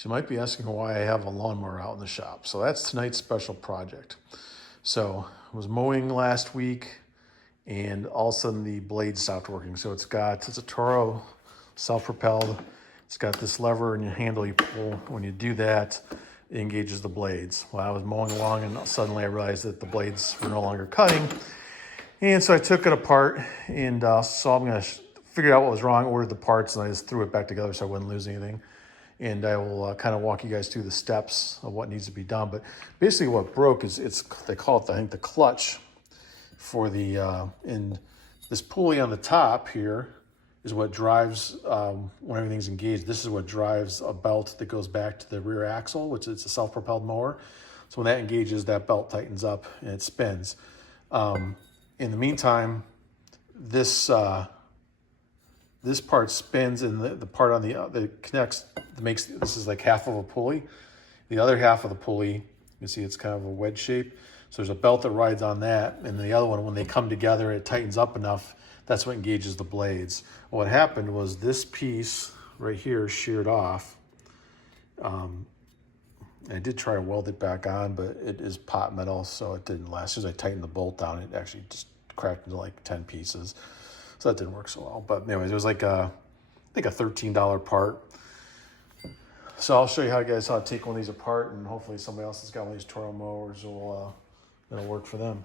So you might be asking why I have a lawnmower out in the shop. So that's tonight's special project. So I was mowing last week and all of a sudden the blade stopped working. So it's a Toro self-propelled. It's got this lever and your handle you pull. When you do that, it engages the blades. Well, I was mowing along and suddenly I realized that the blades were no longer cutting. And so I took it apart and so I'm gonna figure out what was wrong, ordered the parts, and I just threw it back together so I wouldn't lose anything. And I will kind of walk you guys through the steps of what needs to be done. But basically what broke is they call it, I think, the clutch for the, and this pulley on the top here is what drives, when everything's engaged, this is what drives a belt that goes back to the rear axle, which is a self-propelled mower. So when that engages, that belt tightens up and it spins. In the meantime, this part spins, and the part on that connects, this is like half of a pulley. The other half of the pulley, you can see it's kind of a wedge shape. So there's a belt that rides on that, and the other one, when they come together, it tightens up enough. That's what engages the blades. What happened was this piece right here sheared off. I did try to weld it back on, but it is pot metal, so it didn't last. As soon as I tightened the bolt down, it actually just cracked into like 10 pieces. So that didn't work so well. But anyways, it was like I think a $13 part. So I'll show you how to take one of these apart, and hopefully somebody else that's got one of these Toro mowers it'll work for them.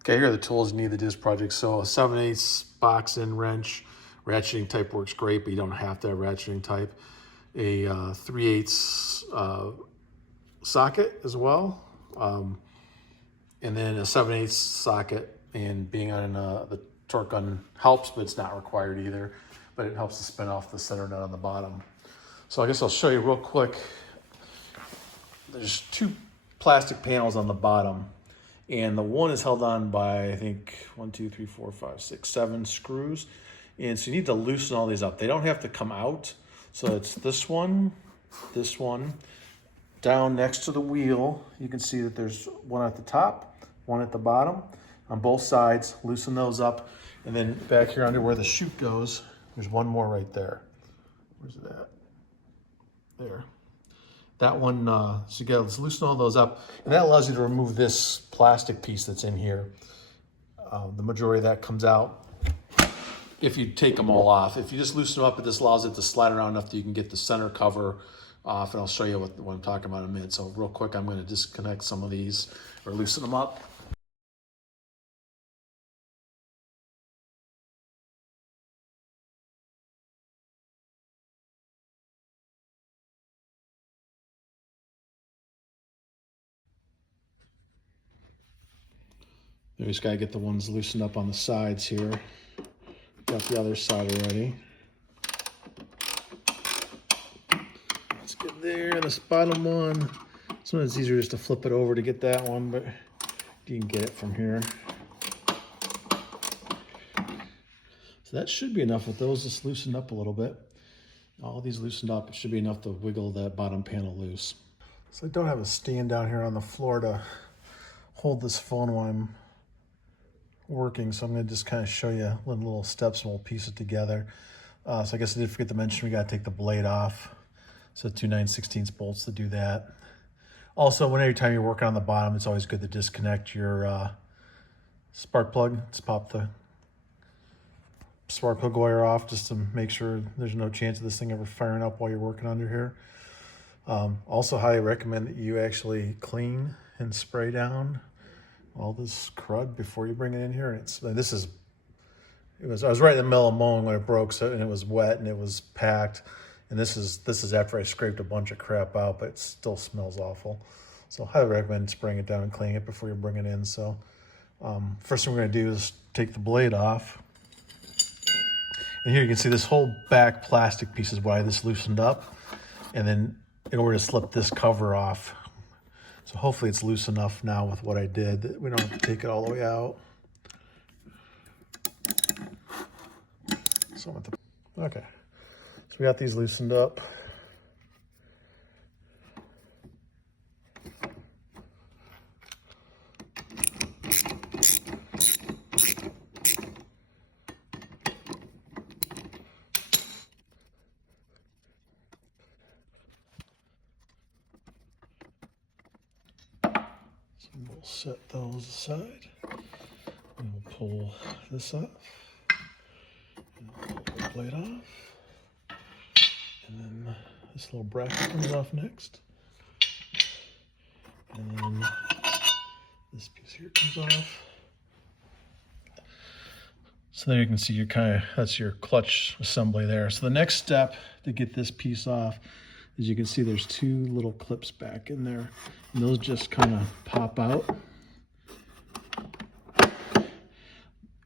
Okay, here are the tools you need to do this project. So a 7/8 box end wrench, ratcheting type works great, but you don't have to have ratcheting type. A 3/8 socket as well, and then a 7/8 socket. And being on the torque gun helps, but it's not required either. But it helps to spin off the center nut on the bottom. So I guess I'll show you real quick. There's two plastic panels on the bottom, and the one is held on by, I think, 1, 2, 3, 4, 5, 6, 7 screws. And so you need to loosen all these up. They don't have to come out. So it's this one, down next to the wheel. You can see that there's one at the top, one at the bottom. On both sides, loosen those up. And then back here under where the chute goes, there's one more right there. Where's it at? There. That one, so let's loosen all those up. And that allows you to remove this plastic piece that's in here. The majority of that comes out if you take them all off. If you just loosen them up, it just allows it to slide around enough that you can get the center cover off. And I'll show you what I'm talking about in a minute. So real quick, I'm going to disconnect some of these or loosen them up. We just got to get the ones loosened up on the sides here. Got the other side already. Let's get there, this bottom one. Sometimes it's easier just to flip it over to get that one, but you can get it from here. So that should be enough with those just loosened up a little bit. All these loosened up, it should be enough to wiggle that bottom panel loose. So I don't have a stand down here on the floor to hold this phone while I'm working, so I'm going to just kind of show you little steps and we'll piece it together. So I guess I did forget to mention we got to take the blade off. So 2 9/16 bolts to do that. Also, every time you're working on the bottom, it's always good to disconnect your spark plug. Let's pop the spark plug wire off just to make sure there's no chance of this thing ever firing up while you're working under here. Also, highly recommend that you actually clean and spray down all this crud before you bring it in here. I was right in the middle of mowing when it broke, and it was wet and it was packed. And this is after I scraped a bunch of crap out, but it still smells awful. So I highly recommend spraying it down and cleaning it before you bring it in. So first thing we're gonna do is take the blade off. And here you can see this whole back plastic piece is why this loosened up. And then in order to slip this cover off, so hopefully it's loose enough now with what I did that we don't have to take it all the way out. Okay, so we got these loosened up. we'll set those aside. And we'll pull this off. And pull the blade off. And then this little bracket comes off next. And then this piece here comes off. So there you can see your that's your clutch assembly there. So the next step to get this piece off, as you can see, there's two little clips back in there. And those just kind of pop out.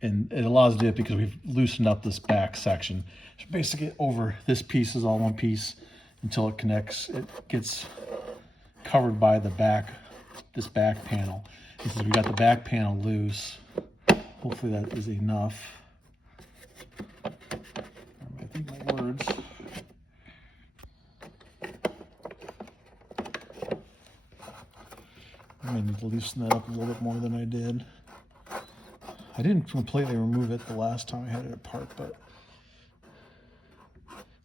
And it allows to do it because we've loosened up this back section. So basically over this piece is all one piece until it connects. It gets covered by the back, this back panel. And since we got the back panel loose, hopefully that is enough. I think my words. I need to loosen that up a little bit more than I did. I didn't completely remove it the last time I had it apart, but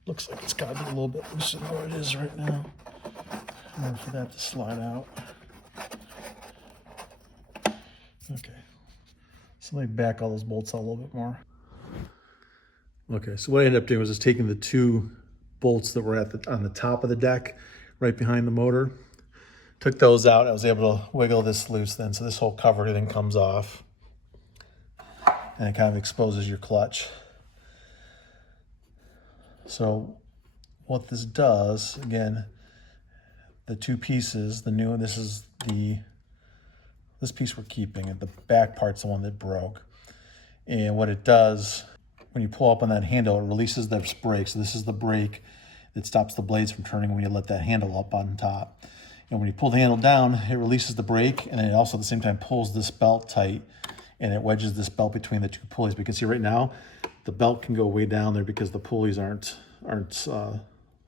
looks like it's got to be a little bit looser than what it is right now in order for that to slide out. Okay, so let me back all those bolts out a little bit more. Okay, so what I ended up doing was just taking the two bolts that were on the top of the deck, right behind the motor. Took those out. I was able to wiggle this loose then, so this whole cover, everything comes off. And it kind of exposes your clutch. So what this does, again, the two pieces, the new one, this piece we're keeping, and the back part's the one that broke. And what it does, when you pull up on that handle, it releases the brake. So this is the brake that stops the blades from turning when you let that handle up on top. And when you pull the handle down, it releases the brake, and then it also at the same time pulls this belt tight, and it wedges this belt between the two pulleys. But you can see right now, the belt can go way down there because the pulleys aren't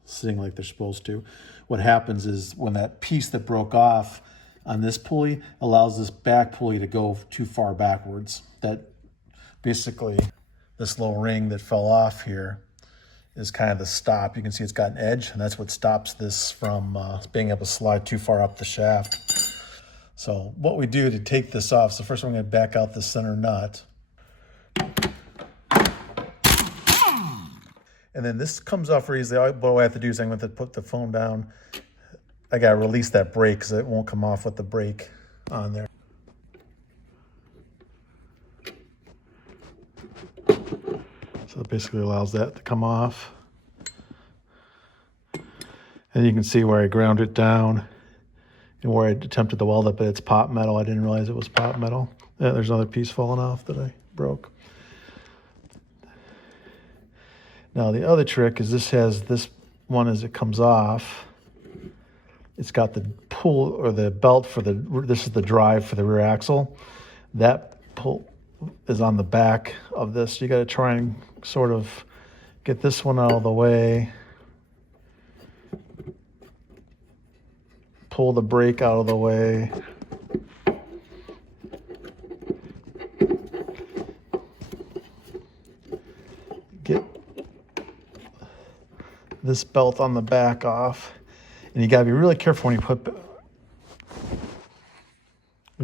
sitting like they're supposed to. What happens is when that piece that broke off on this pulley allows this back pulley to go too far backwards. That basically, this little ring that fell off here is kind of the stop. You can see it's got an edge, and that's what stops this from being able to slide too far up the shaft. So what we do to take this off, so first I'm going to back out the center nut. And then this comes off very easily. What I have to do is I'm going to put the phone down. I got to release that brake because it won't come off with the brake on there. So it basically allows that to come off. And you can see where I ground it down and where I attempted to weld it, but it's pot metal. I didn't realize it was pot metal. Yeah, there's another piece falling off that I broke. Now the other trick is this has this one as it comes off. It's got the pull or the belt for this is the drive for the rear axle. That pull is on the back of this. You got to try and sort of get this one out of the way. Pull the brake out of the way. Get this belt on the back off. And you gotta be really careful when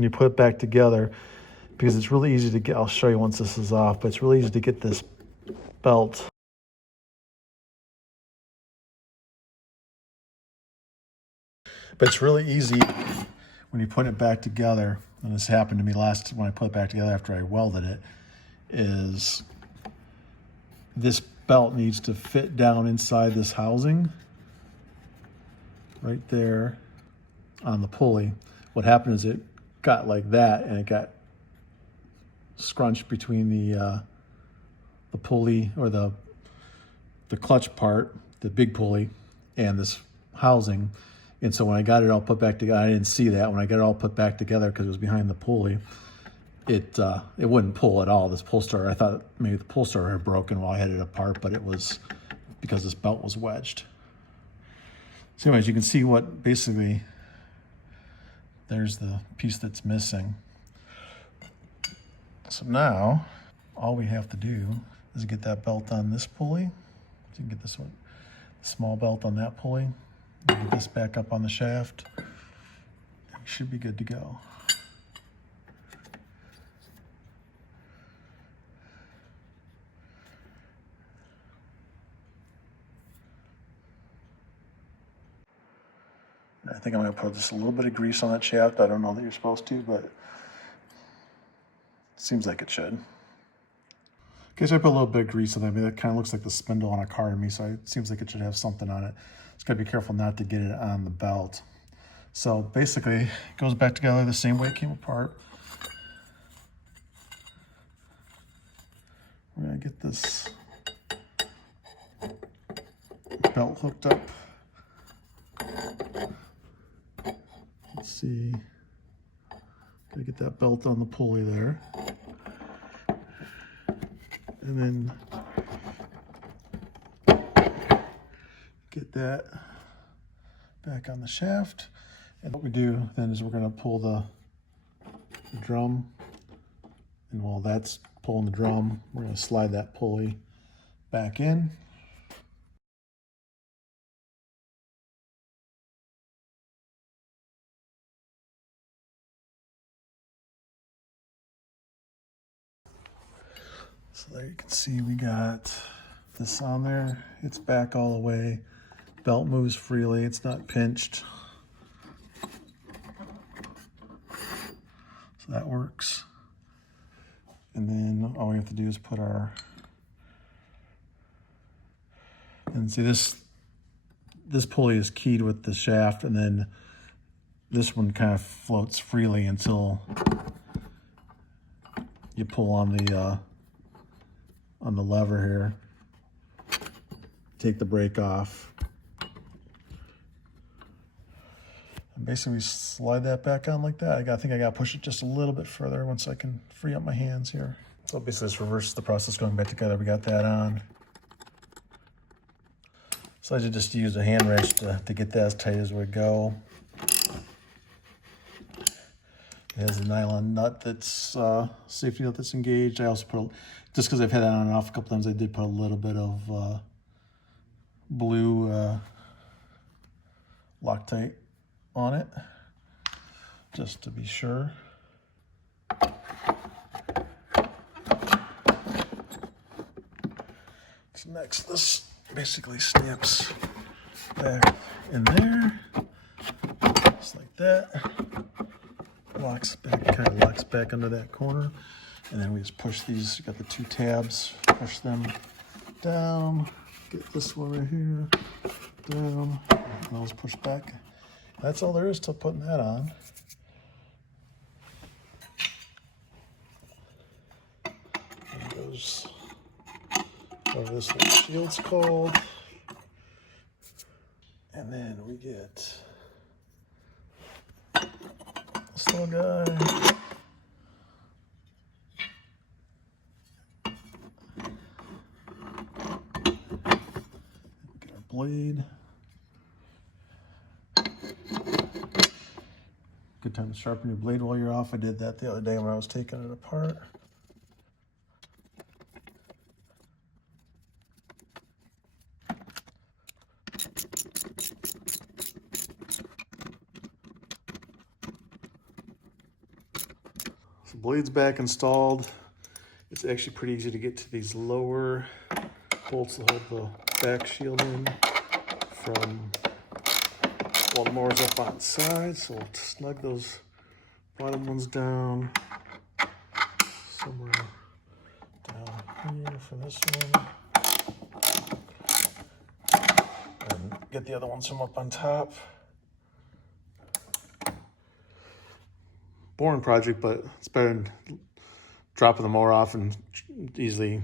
you put it back together, because it's really easy to get, I'll show you once this is off, but it's really easy to get this belt But it's really easy when you put it back together, and this happened to me last when I put it back together after I welded it, is this belt needs to fit down inside this housing right there on the pulley. What happened is it got like that, and it got scrunched between the pulley, or the clutch part, the big pulley, and this housing. And so when I got it all put back together, I didn't see that. When I got it all put back together, because it was behind the pulley, it wouldn't pull at all. This pull star, I thought maybe the pull star had broken while I had it apart, but it was because this belt was wedged. So anyways, you can see what basically, there's the piece that's missing. So now, all we have to do is get that belt on this pulley. So you can get this one, small belt on that pulley. Get this back up on the shaft. We should be good to go. I think I'm gonna put just a little bit of grease on that shaft. I don't know that you're supposed to, but it seems like it should. Okay, so I put a little bit of grease on that. I mean, that kind of looks like the spindle on a car to me, so it seems like it should have something on it. Just gotta be careful not to get it on the belt. So basically, it goes back together the same way it came apart. We're gonna get this belt hooked up. Let's see. Gotta get that belt on the pulley there. And then get that back on the shaft. And what we do then is we're gonna pull the drum. And while that's pulling the drum, we're gonna slide that pulley back in. So there you can see we got this on there. It's back all the way. Belt moves freely, it's not pinched. So that works. And then all we have to do is put our, and see this pulley is keyed with the shaft, and then this one kind of floats freely until you pull on the lever here. Take the brake off. And basically slide that back on like that. I think I got to push it just a little bit further once I can free up my hands here. So basically this reverses the process going back together. We got that on. So I just used a hand wrench to get that as tight as we go. It has a nylon nut that's safety nut that's engaged. I also put, just because I've had that on and off a couple times, I did put a little bit of blue Loctite on it, just to be sure. So next, this basically snaps back in there, just like that. Locks back, kind of locks back under that corner, and then we just push these. You got the two tabs, push them down. Get this one right here down, and those push back. That's all there is to putting that on. And goes over this little shield's called, and then we get this little guy. Get our blade. Good time to sharpen your blade while you're off. I did that the other day when I was taking it apart. So blade's back installed. It's actually pretty easy to get to these lower bolts that hold the back shield in from while the mower's up on its side. So we'll snug those bottom ones down somewhere down here for this one. And get the other ones from up on top. Boring project, but it's better than dropping the mower off and easily.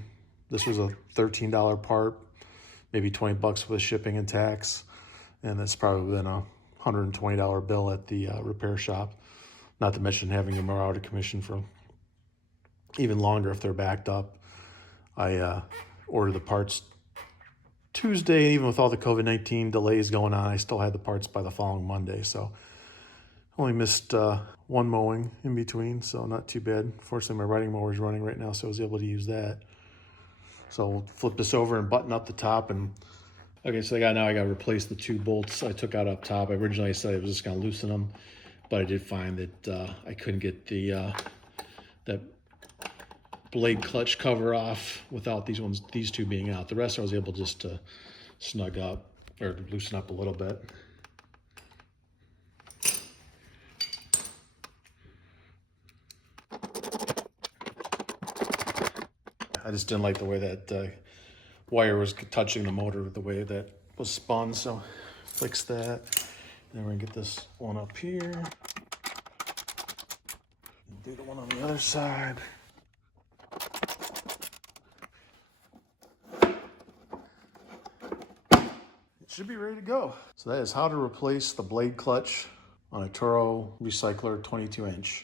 This was a $13 part, maybe 20 bucks with shipping and tax. And it's probably been a $120 bill at the repair shop. Not to mention having your mower out of commission for even longer if they're backed up. I ordered the parts Tuesday, even with all the COVID-19 delays going on, I still had the parts by the following Monday. So only missed one mowing in between, so not too bad. Fortunately, my riding mower is running right now, so I was able to use that. So we'll flip this over and button up the top. And okay, so now I got to replace the two bolts I took out up top. Originally I said I was just going to loosen them, but I did find that I couldn't get the that blade clutch cover off without these two being out. The rest I was able just to snug up or loosen up a little bit. I just didn't like the way that wire was touching the motor, the way that was spun. So fix that. Then we're gonna get this one up here. Do the one on the other side. It should be ready to go. So that is how to replace the blade clutch on a Toro Recycler 22-inch.